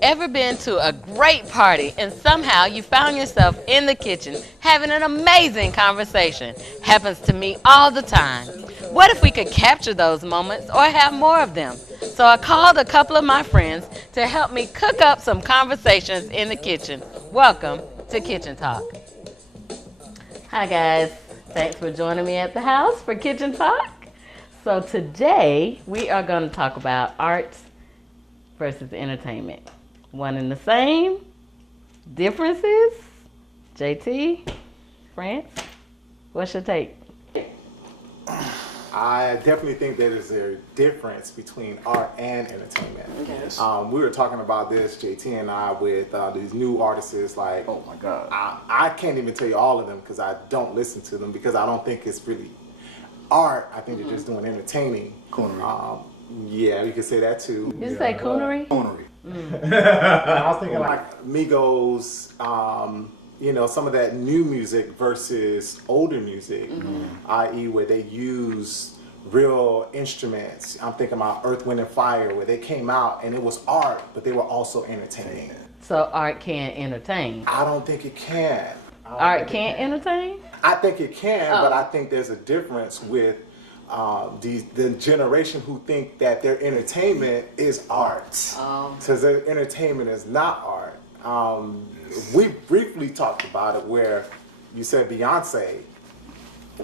Ever been to a great party and somehow you found yourself in the kitchen having an amazing conversation? Happens to me all the time. What if we could capture those moments or have more of them? So I called a couple of my friends to help me cook up some conversations in the kitchen. Welcome to Kitchen Talk. Hi guys, thanks for joining me at the house for Kitchen Talk. So today we are going to talk about arts versus entertainment. One and the same, differences. JT, France, what's your take? I definitely think that there's a difference between art and entertainment. Yes. We were talking about this, JT and I, with these new artists like, oh my God. I can't even tell you all of them because I don't listen to them because I don't think it's really art. I think they're just doing entertaining. Coonery. Yeah, you could say that too. You say coonery? Coonery. I was thinking like Migos, you know, some of that new music versus older music, i.e. where they use real instruments. I'm thinking about Earth, Wind and Fire, where they came out and it was art, but they were also entertaining. So art can't entertain? I don't think it can. Art can't entertain? I think it can, but I think there's a difference with the generation who think that their entertainment is art. Because their entertainment is not art. We briefly talked about it where you said Beyonce,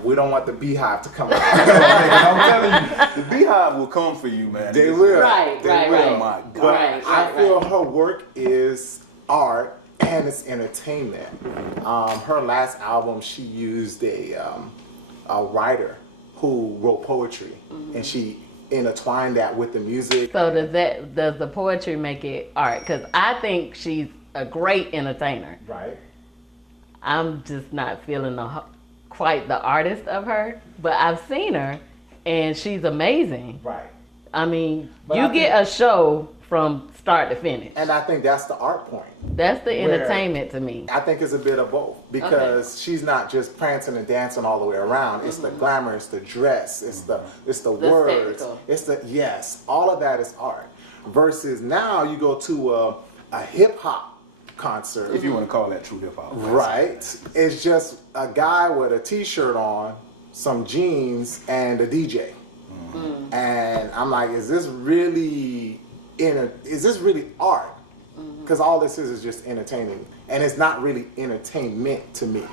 we don't want the Beehive to come out. I'm telling you, the Beehive will come for you, man. They will. Right. Oh my God. But I feel her work is art and it's entertainment. Her last album, she used a writer who wrote poetry, and she intertwined that with the music. So does the poetry make it art? Because I think she's a great entertainer. Right. I'm just not feeling quite the artist of her, but I've seen her, and she's amazing. Right. I mean, But you get a show from start to finish. And I think that's the art point. That's the entertainment to me. I think it's a bit of both because she's not just prancing and dancing all the way around. It's the glamour, it's the dress, it's the words, spectacle. It's all of that is art. Versus now you go to a hip hop concert. If you want to call that true hip hop. Right. It's just a guy with a t-shirt on, some jeans, and a DJ. And I'm like, is this really art? Because all this is just entertaining, and it's not really entertainment to me.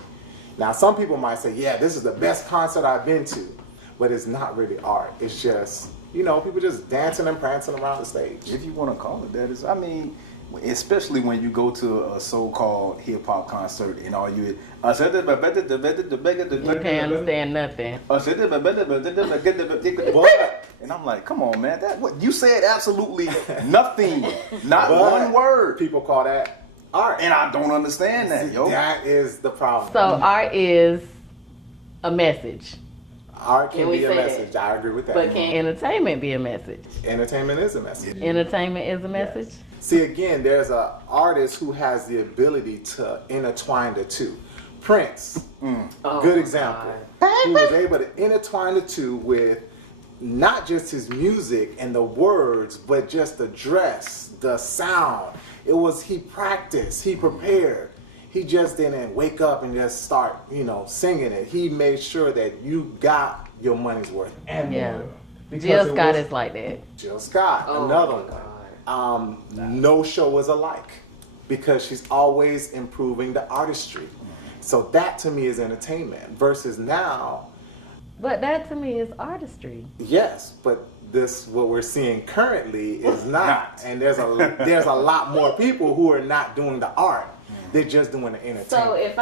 Now, some people might say, yeah, this is the best concert I've been to, but it's not really art. It's just, you know, people just dancing and prancing around the stage. If you want to call it that, I mean, especially when you go to a so-called hip-hop concert and all you can't understand nothing. And I'm like, come on, man, what you said absolutely nothing, not one word. People call that art, and I don't understand that, yo. That is the problem. So art is a message. Art can be a message. I agree with that. But can entertainment be a message? Entertainment is a message. Entertainment is a message? Yes. See, again, there's an artist who has the ability to intertwine the two. Prince, good example. He was able to intertwine the two with not just his music and the words, but just the dress, the sound. He practiced, he prepared. He just didn't wake up and just start, singing it. He made sure that you got your money's worth. And Jill Scott is like that. Jill Scott, another one. No show is alike because she's always improving the artistry. So that to me is entertainment versus now. But that to me is artistry. Yes, but what we're seeing currently is not. And there's a lot more people who are not doing the art. They're just doing the entertainment. So if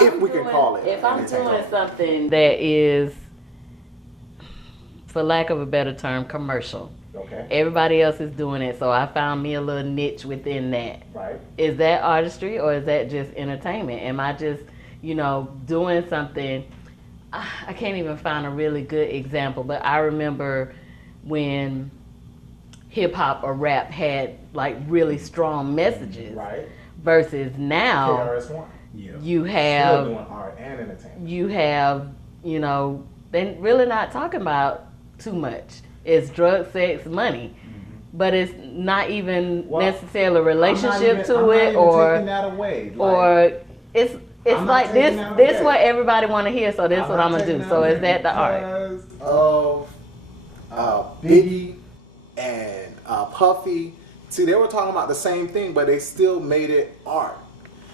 I'm doing something that is, for lack of a better term, commercial. Okay. Everybody else is doing it, so I found me a little niche within that. Right. Is that artistry or is that just entertainment? Am I just, doing something? I can't even find a really good example, but I remember when hip hop or rap had like really strong messages. Right. Versus now, KRS-One. You have still doing art and entertainment. You have, they're really not talking about too much. It's drug, sex, money. but it's not even Well, necessarily a relationship to I'm it, not even or taking that away. or it's I'm not like taking this. that This away. what everybody want to hear, so this what I'm gonna do. So is that the art? Because of Biggie and Puffy. See, they were talking about the same thing, but they still made it art.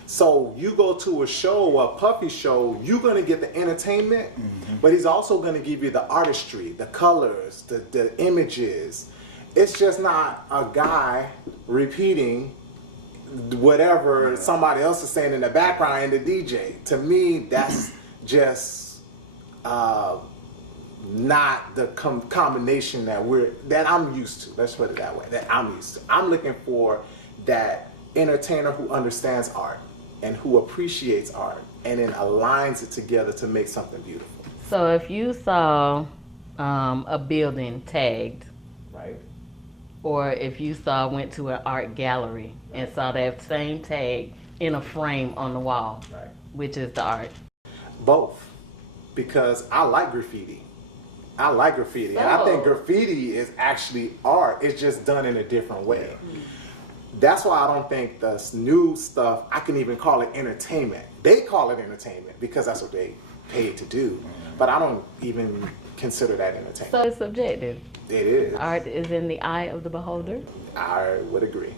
So you go to a show, a Puffy show, you're gonna get the entertainment, but he's also gonna give you the artistry, the colors, the images. It's just not a guy repeating whatever somebody else is saying in the background and the DJ. To me, that's just not the combination that I'm used to. Let's put it that way. That I'm used to. I'm looking for that entertainer who understands art and who appreciates art and then aligns it together to make something beautiful. So if you saw a building tagged, Right. or if you went to an art gallery and saw that same tag in a frame on the wall, Right. which is the art? Both, because I like graffiti. And I think graffiti is actually art. It's just done in a different way. That's why I don't think the new stuff, I can even call it entertainment. They call it entertainment because that's what they paid to do. But I don't even consider that entertainment. So it's subjective. It is. Art is in the eye of the beholder. I would agree.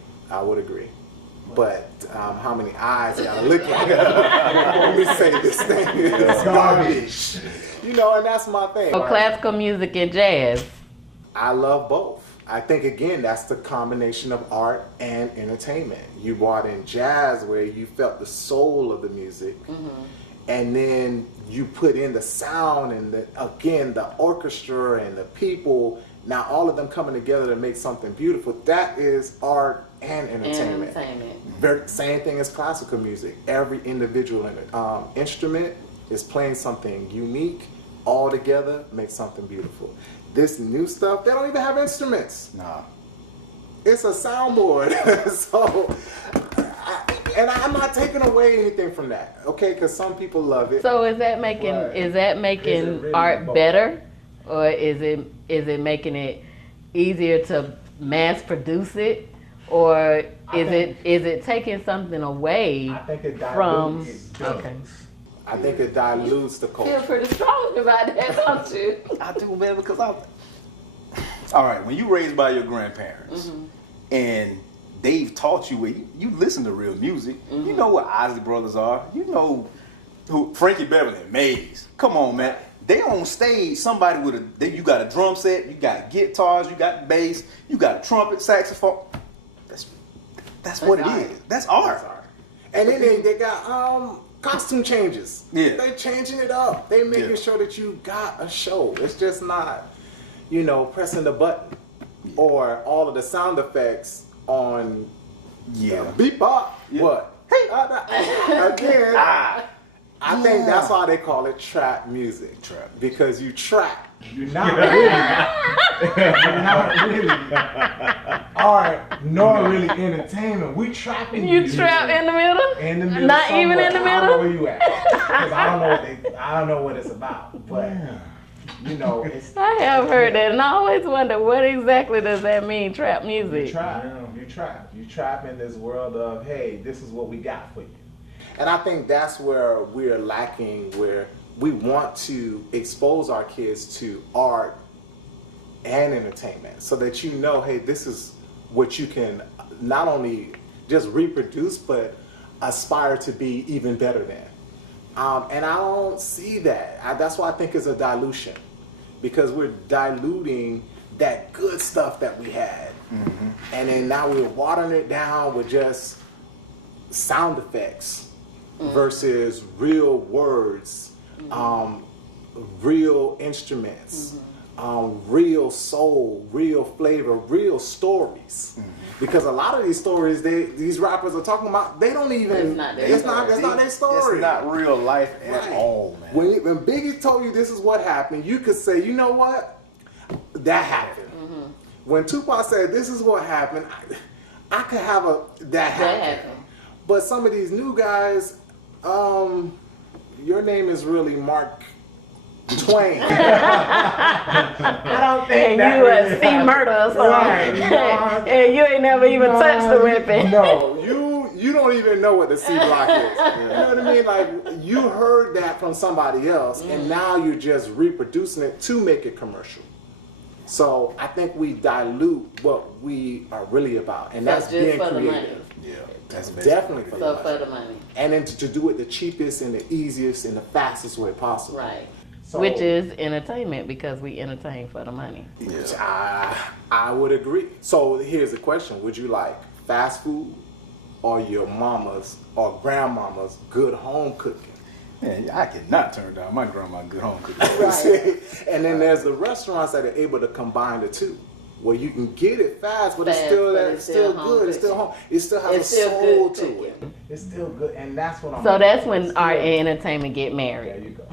But how many eyes you gotta look at? Let me say this thing is garbage. You know, and that's my thing. So classical music and jazz. I love both. I think, again, that's the combination of art and entertainment. You brought in jazz where you felt the soul of the music, and then you put in the sound and, the orchestra and the people, now all of them coming together to make something beautiful. That is art and entertainment. Same thing as classical music. Every individual instrument is playing something unique, all together makes something beautiful. This new stuff, they don't even have instruments. Nah. It's a soundboard. So, I'm not taking away anything from that, okay? Because some people love it. So is that making really art both? better, or is it making it easier to mass produce it, or is it taking something away I think it from? dilutes. Okay. I think it dilutes the Feel culture. pretty strong about that, don't you? I do, man, because all right, when you raised by your grandparents and they've taught you, you listen to real music, you know what Isley Brothers are, you know who Frankie Beverly and Maze. Come on, man. They on stage, somebody you got a drum set, you got guitars, you got bass, you got trumpet, saxophone. That's what it is. That's art. And then they got costume changes. Yeah. They changing it up. They making sure that you got a show. It's just not, pressing the button or all of the sound effects on beep bop. Yeah. What? Hey, again. I think that's why they call it trap music. Trap. Because you trap. You're not really art, nor really entertainment. We trapping You trap in the middle? in the middle. Not even in the somewhere. I don't know middle? where you at. 'Cause I don't know what it's about. But it's I have heard that, and I always wonder what exactly does that mean, trap you music? trap. You trap in this world of, hey, this is what we got for you. And I think that's where we're lacking, where we want to expose our kids to art and entertainment so that hey, this is what you can not only just reproduce, but aspire to be even better than. And I don't see that. That's why I think it's a dilution, because we're diluting that good stuff that we had. And then now we're watering it down with just sound effects versus real words, real instruments, real soul, real flavor, real stories. Because a lot of these stories these rappers are talking about, they don't even, that's not their story. It's not real life at all, man. When Biggie told you this is what happened, you could say, you know what? That happened. When Tupac said this is what happened, I could have that happened. But some of these new guys, your name is really Mark Twain. I don't think And you see murder or something. Right, you know, And you ain't never even touched the weapon. No, you don't even know what the C block is. You know what I mean? Like, you heard that from somebody else, and now you're just reproducing it to make it commercial. So I think we dilute what we are really about, and that's just being for the money. creative. Yeah, that's Definitely for the So money. for the money. And then to do it the cheapest and the easiest and the fastest way possible. Right. So, Which is entertainment, because we entertain for the money. I would agree. So here's the question: would you like fast food or your mama's or grandmama's good home cooking? Man, I cannot turn down my grandma's good home cooking. And then there's the restaurants that are able to combine the two, where you can get it fast, but it's Fast, still but it's still good. It's still home. It still has It's a still soul good to cooking. it. It's still good, and that's what I'm. So that's when it's art still- and entertainment get There married. you go.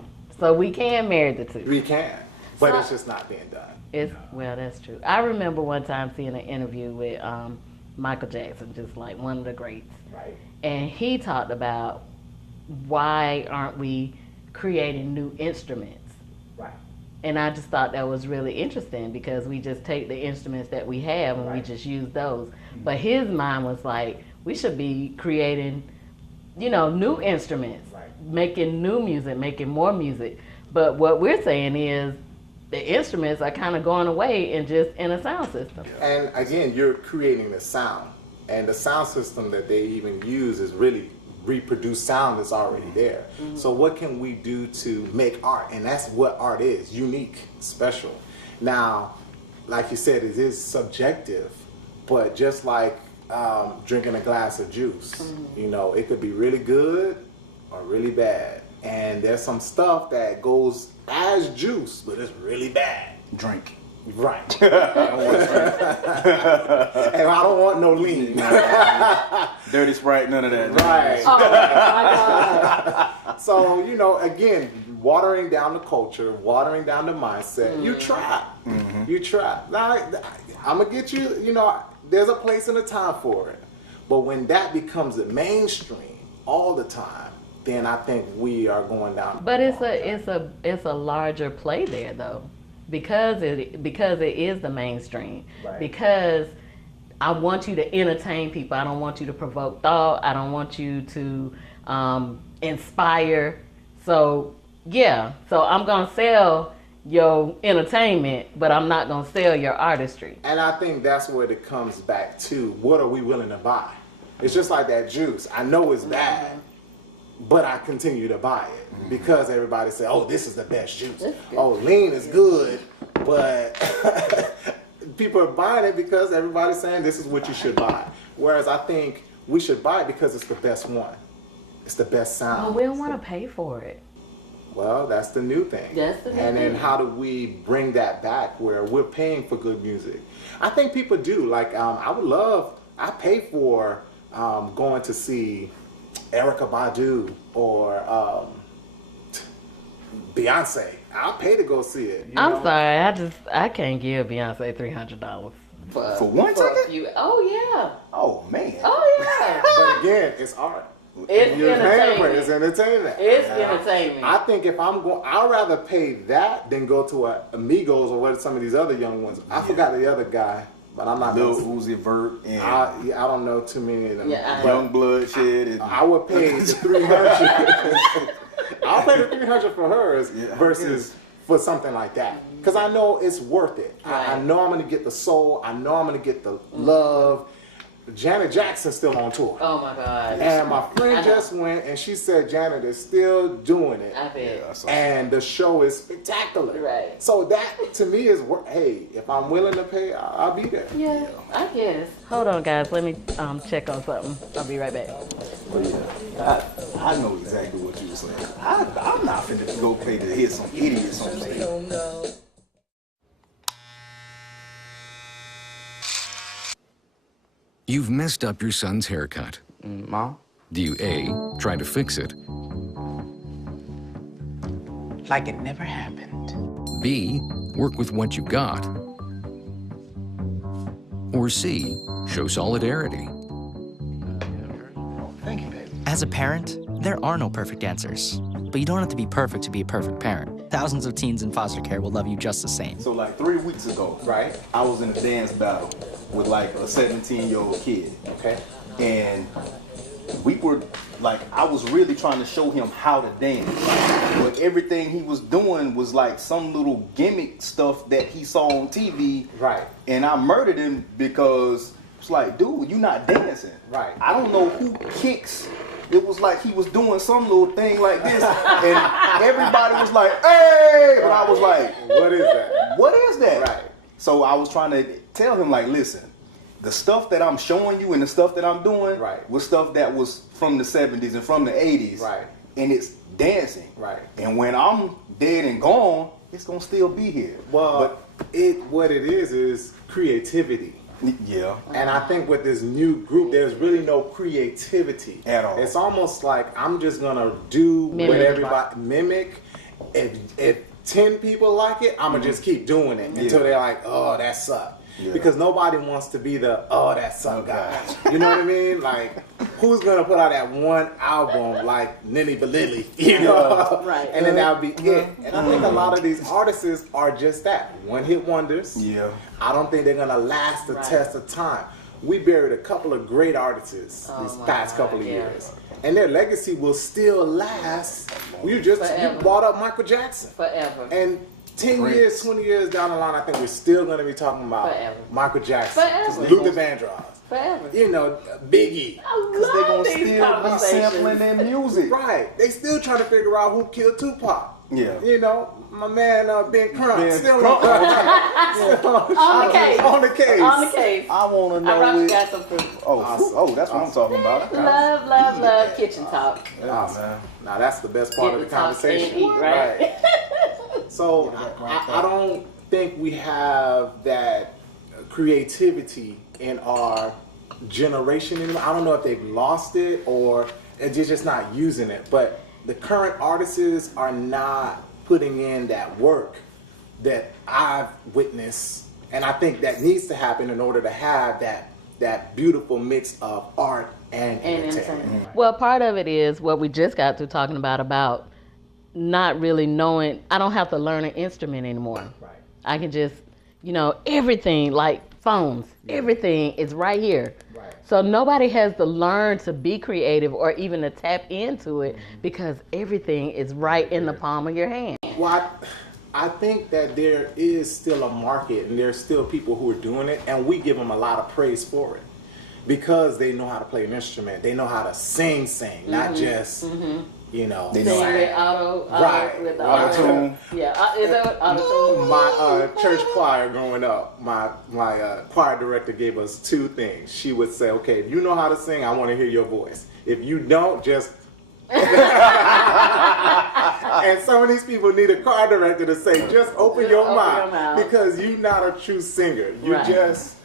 So we can marry the two. We can, but So- it's just not being done. Well, that's true. I remember one time seeing an interview with Michael Jackson, just like one of the greats. Right. And he talked about why aren't we creating new instruments? Right. And I just thought that was really interesting, because we just take the instruments that we have and we Right. just use those. But his mind was like, we should be creating, new instruments, Right. making new music, making more music. But what we're saying is the instruments are kind of going away and just in a sound system. And again, you're creating the sound, and the sound system that they even use is really reproduce sound that's already there. So what can we do to make art? And that's what art is: unique, special. Now, like you said, it is subjective, but just like drinking a glass of juice, it could be really good or really bad. And there's some stuff that goes as juice, but it's really bad. Drink. Right. And I don't want no lean. Dirty Sprite, none of that. Right. Oh my God. So, again, watering down the culture, watering down the mindset. You try. You try. Now, I'm going to get you, there's a place and a time for it. But when that becomes the mainstream all the time, then I think we are going down. But it's a larger play there, though, because it is the mainstream. Right. Because I want you to entertain people. I don't want you to provoke thought. I don't want you to inspire. So I'm gonna sell your entertainment, but I'm not gonna sell your artistry. And I think that's where it comes back to: what are we willing to buy? It's just like that juice. I know it's bad, but I continue to buy it because everybody says, "Oh, this is the best juice." Oh, lean is good, but people are buying it because everybody's saying this is what you should buy. Whereas I think we should buy it because it's the best one. It's the best sound. Well, we don't want to pay for it. Well, that's the new thing. That's the new And then thing. how do we bring that back where we're paying for good music? I think people do. Like, I pay for going to see Erykah Badu or Beyonce. I'll pay to go see it. I'm sorry, I can't give Beyonce $300 For one ticket? Oh yeah. Oh, man. Oh yeah. But again, it's art. It's You're paying for it. entertainment. It's entertainment. It's Now, entertainment. I think if I'm going, I'd rather pay that than go to a Amigos or what some of these other young ones. I forgot the other guy, but I'm not Lil gonna. Uzi Vert and I don't know too many of them. Yeah, but Young Bloodshed. And I would pay the 300. I'll pay the 300 for hers versus for something like that, because I know it's worth it. I Right. know I'm gonna get the soul. I know I'm gonna get the love. Janet Jackson's still on tour. Oh my God. And my I friend know. just went, and she said Janet is still doing it, I bet. and the show is spectacular. Right. So that to me is hey, if I'm willing to pay, I'll be there. Yeah, I guess. Hold on, guys. Let me check on something. I'll be right back. But yeah, I know exactly what you were saying. I'm not finna go pay to hear some idiots on stage. You've messed up your son's haircut. Mom? Do you A, try to fix it, Like it never happened. B, work with what you got, or C, show solidarity? As a parent, there are no perfect answers. But you don't have to be perfect to be a perfect parent. thousands of teens in foster care will love you just the same. So like 3 weeks ago, Right. I was in a dance battle with like a 17-year-old kid. Okay. And we were like, I was really trying to show him how to dance, but everything he was doing was like some little gimmick stuff that he saw on TV. Right. And I murdered him because it's like, dude, you're not dancing. Right. I don't know who kicks. It was like he was doing some little thing like this, and everybody was like, hey! But I was like, What is that? what is that? Right. So I was trying to tell him, like, listen, the stuff that I'm showing you and the stuff that I'm doing Right. was stuff that was from the 70s and from the 80s. Right. And it's dancing. Right. And when I'm dead and gone, it's going to still be here. Well, what it is creativity. Yeah. And I think with this new group, there's really no creativity At all. It's almost like I'm just gonna do what Mimic. everybody mimic. If 10 people like it, I'm gonna just keep doing it until they're like, oh, that sucked. Yeah. Because nobody wants to be the that sucked guy. You know what I mean? Like, who's gonna put out that one album like Nilly Balilly, you know? Right. And then that'll be it. And I think a lot of these artists are just that, one-hit wonders. Yeah. I don't think they're gonna last the test of time. We buried a couple of great artists these past couple of years, and their legacy will still last. You brought up Michael Jackson, Forever. and 10 years, 20 years down the line, I think we're still gonna be talking about Forever. Michael Jackson, Forever. Luther Vandross, Forever. you know, Biggie. Because they're going to still be sampling their music. Right? They still trying to figure out who killed Tupac. Yeah. You know, my man Ben Crump Ben still Crump. On the case. On the case. On the case. I want to know. I brought you it- guys some fruit. Oh, that's what I'm talking about. Love, love, love kitchen talk. Awesome. Now that's the best part Get of the to talk and conversation. eat, right? So I don't think we have that creativity in our generation anymore. I don't know if they've lost it or they're just not using it. But the current artists are not putting in that work that I've witnessed, and I think that needs to happen in order to have that beautiful mix of art and entertainment. Well, part of it is what we just got through talking about not really knowing. I don't have to learn an instrument anymore. Right. I can just, everything like phones, everything is right here. Right. So nobody has to learn to be creative or even to tap into it because everything is right in the palm of your hand. Well, I think that there is still a market and there's still people who are doing it, and we give them a lot of praise for it because they know how to play an instrument. They know how to sing, not just, They Sing know with with the auto-tune. Yeah, is that auto-tune? My church choir growing up, my choir director gave us two things. She would say, okay, if you know how to sing, I want to hear your voice. If you don't, just... And some of these people need a choir director to say, just open your mouth, because you're not a true singer. You just,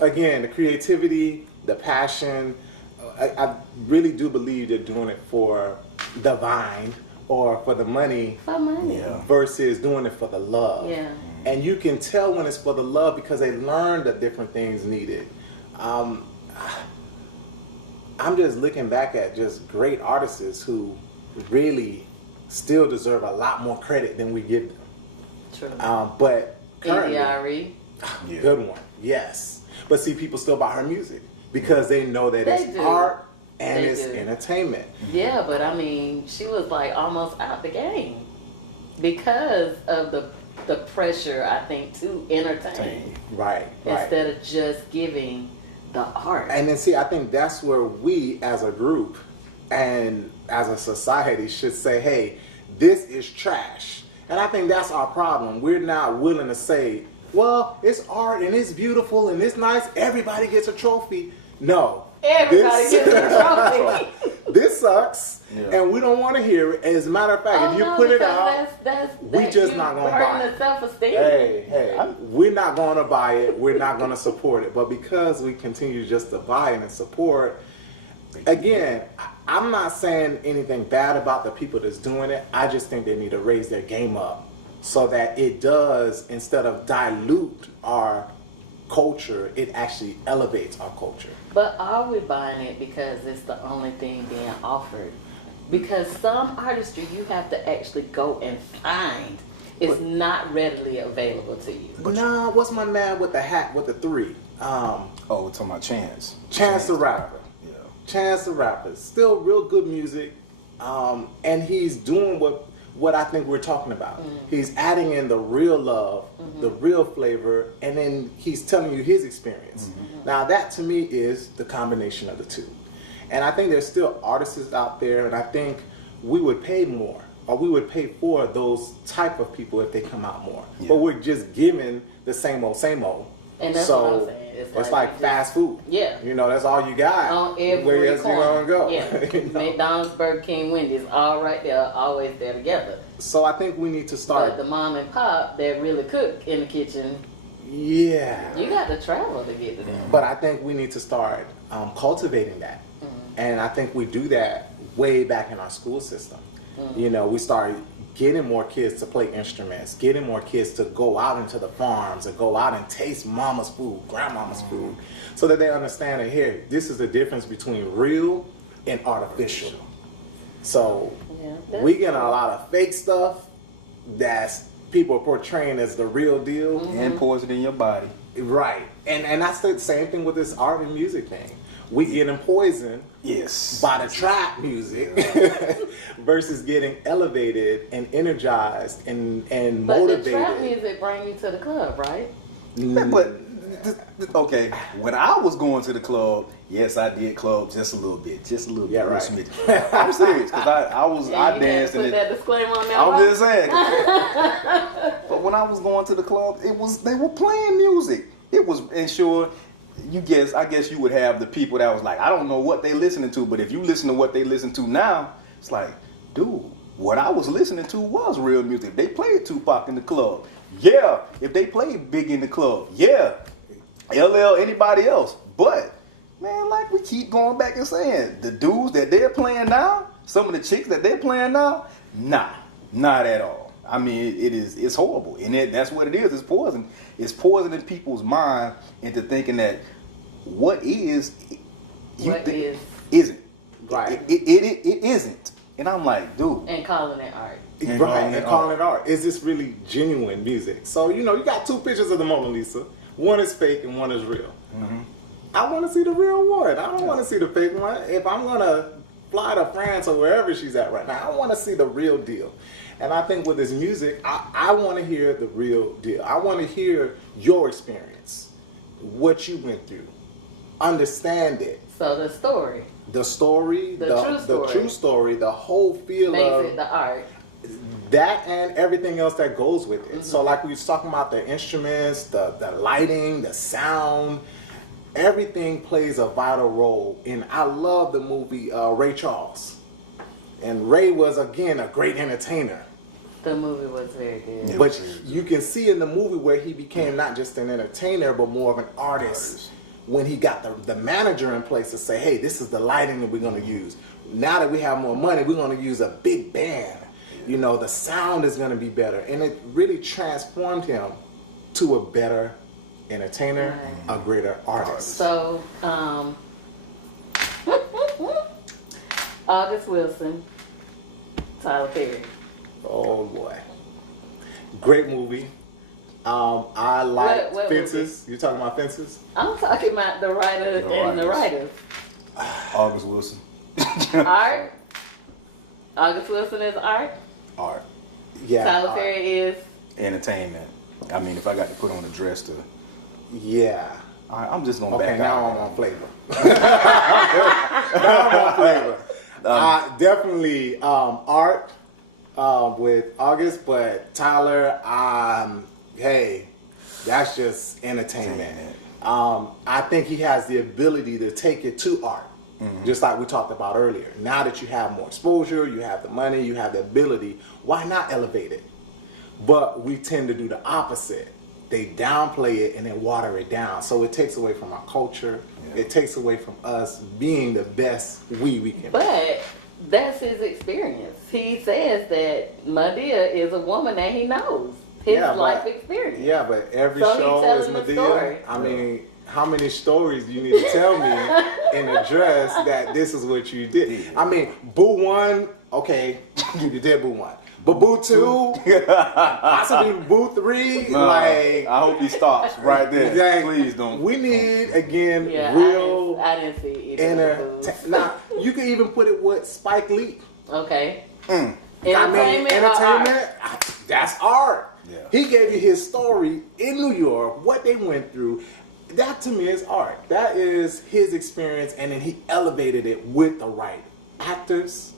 again, the creativity, the passion, I really do believe they're doing it for the vine or for the money, versus doing it for the love. Yeah. And you can tell when it's for the love because they learn the different things needed. I'm just looking back at just great artists who really still deserve a lot more credit than we give them. True. But currently, ADRE. good one, yes. But see, people still buy her music because they know that it's do. art and They it's do. entertainment. Yeah, but I mean, she was like almost out the game because of the pressure, I think, to entertain Right. instead of just giving the art. And then see, I think that's where we as a group and as a society should say, hey, this is trash. And I think that's our problem. We're not willing to say, well, it's art and it's beautiful and it's nice. Everybody gets a trophy. No. Everybody gets a trophy. This sucks, and we don't want to hear it. As a matter of fact, if you put it out, we just not going to buy it. The self-esteem. Hey, we're not going to buy it. We're not going to support it. But because we continue just to buy it and support, again, I'm not saying anything bad about the people that's doing it. I just think they need to raise their game up so that it does, instead of dilute our culture, it actually elevates our culture. But are we buying it because it's the only thing being offered? Because some artistry you have to actually go and find. It's not readily available to you. Nah, what's my man with the hat with the 3? Oh, we're talking about Chance. Chance the Rapper. Yeah. Chance the Rapper. Still real good music. And he's doing what I think we're talking about. He's adding in the real love, the real flavor, and then he's telling you his experience. Now that to me is the combination of the two. And I think there's still artists out there, and I think we would pay more, or we would pay for those type of people if they come out more. Yeah. But we're just giving the same old, same old. And that's so what I'm saying. It's like fast food. Yeah. You know, that's all you got. On every Where else you corner. gonna go? Yeah. You know? McDonald's, Burger King, Wendy's, all right there, always there together. So I think we need to start. But the mom and pop that really cook in the kitchen, Yeah. you got to travel to get to them. But I think we need to start cultivating that. And I think we do that way back in our school system. You know, we started getting more kids to play instruments, getting more kids to go out into the farms and go out and taste mama's food, grandmama's food, so that they understand that here, this is the difference between real and artificial. So we get a lot of fake stuff that's people are portraying as the real deal. And poison in your body. Right. And that's the same thing with this art and music thing. We getting poisoned Yes. by the trap music versus getting elevated and energized and But motivated. the trap music bring you to the club, right? But okay, when I was going to the club, yes, I did club just a little bit, Yeah, right. smidgen. I'm serious because I danced and and put that disclaimer on there. I'm just saying. But when I was going to the club, they were playing music. It was sure. I guess you would have the people that was like, I don't know what they listening to, but if you listen to what they listen to now, it's like, dude, what I was listening to was real music. They played Tupac in the club, yeah. If they played Big in the club, yeah. LL, anybody else, but man, like we keep going back and saying, the dudes that they're playing now, some of the chicks that they're playing now, nah, not at all. I mean, it's horrible, and that's what it is. It's poison. It's poisoning people's mind into thinking that what is isn't. Right. It isn't. And I'm like, dude. And calling it art. Right, and calling it art. Is this really genuine music? So, you know, you got 2 pictures of the Mona Lisa. One is fake and one is real. I want to see the real one. I don't want to see the fake one. If I'm going to fly to France or wherever she's at right now, I want to see the real deal. And I think with this music, I want to hear the real deal. I want to hear your experience, what you went through, understand it. So the story. The story, The true story, the whole feel makes of it the art. that and everything else that goes with it. So like we was talking about the instruments, the lighting, the sound, everything plays a vital role. And I love the movie Ray Charles. And Ray was, again, a great entertainer. The movie was very good. But you can see in the movie where he became not just an entertainer, but more of an artist. When he got the manager in place to say, hey, this is the lighting that we're going to use. Now that we have more money, we're going to use a big band. You know, the sound is going to be better. And it really transformed him to a better entertainer, a greater artist. So, August Wilson, Tyler Perry. Oh, boy. Great movie. I like What Fences. You talking about Fences? I'm talking about the writer and the writers. August Wilson. Art. August Wilson is art. Art. Yeah. Tyler Perry is. Entertainment. I mean, if I got to put on a dress to... Yeah. All right, I'm just going to Okay, back now out. I'm on flavor. Now I'm on flavor. Definitely art with August, but Tyler, hey, that's just entertainment. I think he has the ability to take it to art, just like we talked about earlier. Now that you have more exposure, you have the money, you have the ability, why not elevate it? But we tend to do the opposite. They downplay it and then water it down. So it takes away from our culture. Yeah. It takes away from us being the best we can be. But that's his experience. He says that Madea is a woman that he knows. His life experience. Yeah, but every So show he's is telling the story. Madea. I mean, how many stories do you need to tell me in a dress that this is what you did? I mean, Boo 1, okay, you did Boo 1. But Boo 2, possibly Boo 3, like... I hope he stops right there. Exactly. Please don't. We need, again, Yeah, real... I didn't see either. Now, you can even put it with Spike Lee. Okay. Entertainment, that's art. Yeah. He gave you his story in New York, what they went through. That to me is art. That is his experience, and then he elevated it with the right actors,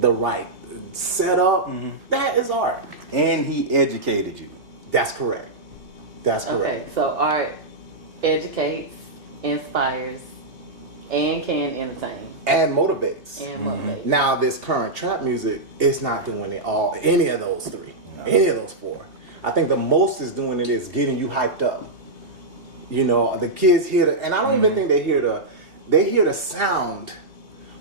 the right setup. That is art. And he educated you. That's correct. That's correct. Okay, so art educates, inspires, and can entertain. And motivates. And motivates. Now, this current trap music is not doing it all. Any of those three. Any of those four. I think the most is doing it is getting you hyped up. You know, the kids hear the, and I don't even think they hear the sound,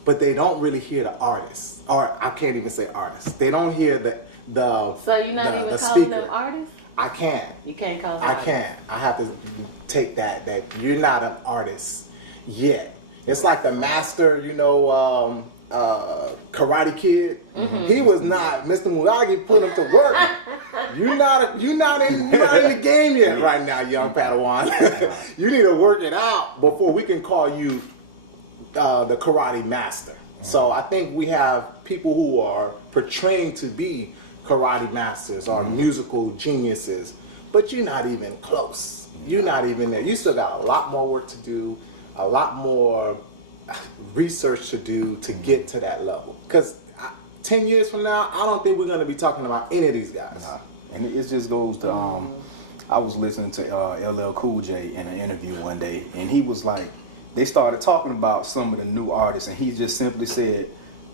but they don't really hear the artist. Or I can't even say artist. They don't hear the So you're not even the calling speaker. them artists? I can't. You can't call them I artists? can't. I have to take that you're not an artist yet. It's like the master, you know, Karate Kid. He was not. Mr. Miyagi put him to work. You're not in the game yet right now, young Padawan. You need to work it out before we can call you the karate master. So I think we have people who are portraying to be karate masters or musical geniuses, but you're not even close. You're not even there. You still got a lot more work to do, a lot more research to do to get to that level. Because 10 years from now, I don't think we're going to be talking about any of these guys. And it just goes to, I was listening to LL Cool J in an interview one day, and he was like, they started talking about some of the new artists, and he just simply said,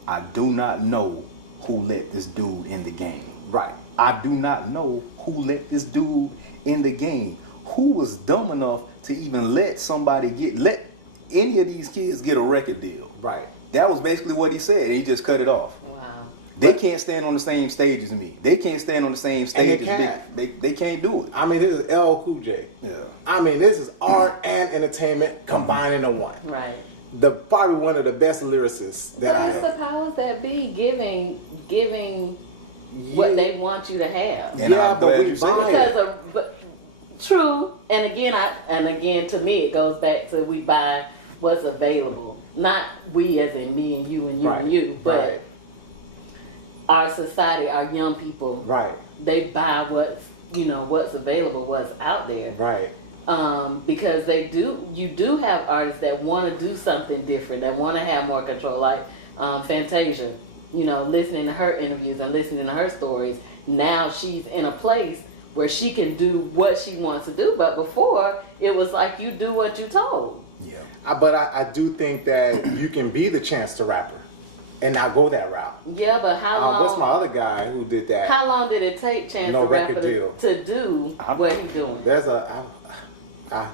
I do not know who let this dude in the game. Right. I do not know who let this dude in the game. Who was dumb enough to even let any of these kids get a record deal? Right. That was basically what he said, and he just cut it off. Wow. They can't stand on the same stage as me. They can't stand on the same stage as me. They can't do it. I mean, this is LL Cool J. Yeah. I mean, this is art and entertainment combined into one. Right. Probably one of the best lyricists that I But it's have. the powers that be giving what they want you to have. And Yeah, I'm but glad we you said buy that. it. True, and again, to me, it goes back to we buy what's available. Not we as in me and you and you Right. and you, but Right. our society, our young people, Right. they buy what's available, what's out there. Right. Because you do have artists that want to do something different, that want to have more control, like Fantasia. You know, listening to her interviews and listening to her stories, now she's in a place where she can do what she wants to do. But before, it was like you do what you told. Yeah. But I do think that you can be the Chance the Rapper and not go that route. Yeah, but how long? What's my other guy who did that? How long did it take Chance No the Rapper record deal. to do what he's doing? There's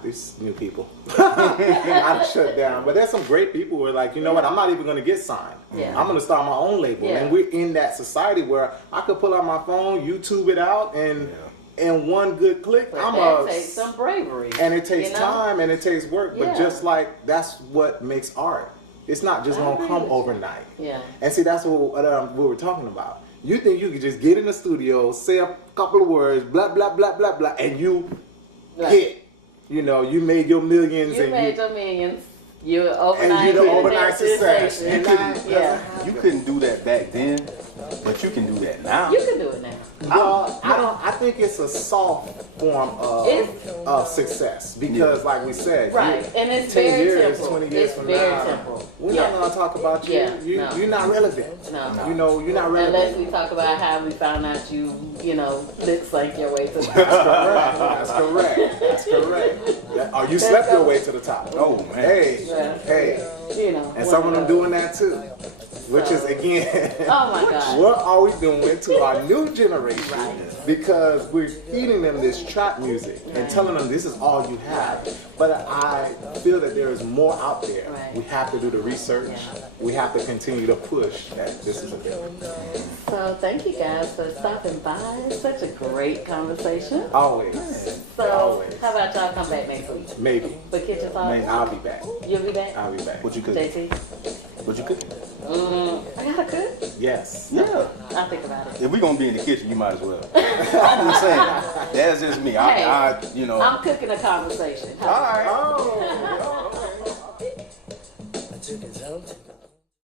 these new people. I've shut down. But there's some great people who are like, you know what, I'm not even going to get signed. Yeah. I'm going to start my own label. Yeah. And we're in that society where I could pull out my phone, YouTube it out, and in one good click, But that takes some bravery. And it takes you know? time and it takes work. Yeah. But just like, that's what makes art. It's not just I going to agree come with you. overnight. Yeah. And see, that's what we were talking about. You think you could just get in the studio, say a couple of words, blah, blah, blah, blah, blah, and you hit. You know, you made your millions. You made your millions. You're overnight. And you're the overnight success. You couldn't do that back then, but you can do that now. You can do it now. Well, I think it's a soft form of success because, like we said, Right, and it's 10 very years, simple. 20 years It's from very now, simple. we're Yeah. not going to talk about you. Yeah, no. You're not relevant. No. You know, you're not relevant. Unless we talk about how we found out you lip sync your way to the top. That's correct. That's correct. Or you slept your way to the top. Oh man. Hey, Yeah. hey. You know. And some of them doing that too. which is again, Oh my God. what are we doing to our new generation? Right. Because we're feeding them this trap music and telling them this is all you have. But I feel that there is more out there. Right. We have to do the research. We have to continue to push that this is a thing. So thank you guys for stopping by. It's such a great conversation. Always. So Always. how about y'all come back next week? Maybe. For Kitchen Talk? Maybe. I'll be back. You'll be back? I'll be back. What you cook? JT? What you cook? I gotta cook. Yes. Yeah. I'll think about it. If we're gonna be in the kitchen, you might as well. I'm just saying. That's just me. Hey, you know. I'm cooking a conversation. All right. Oh.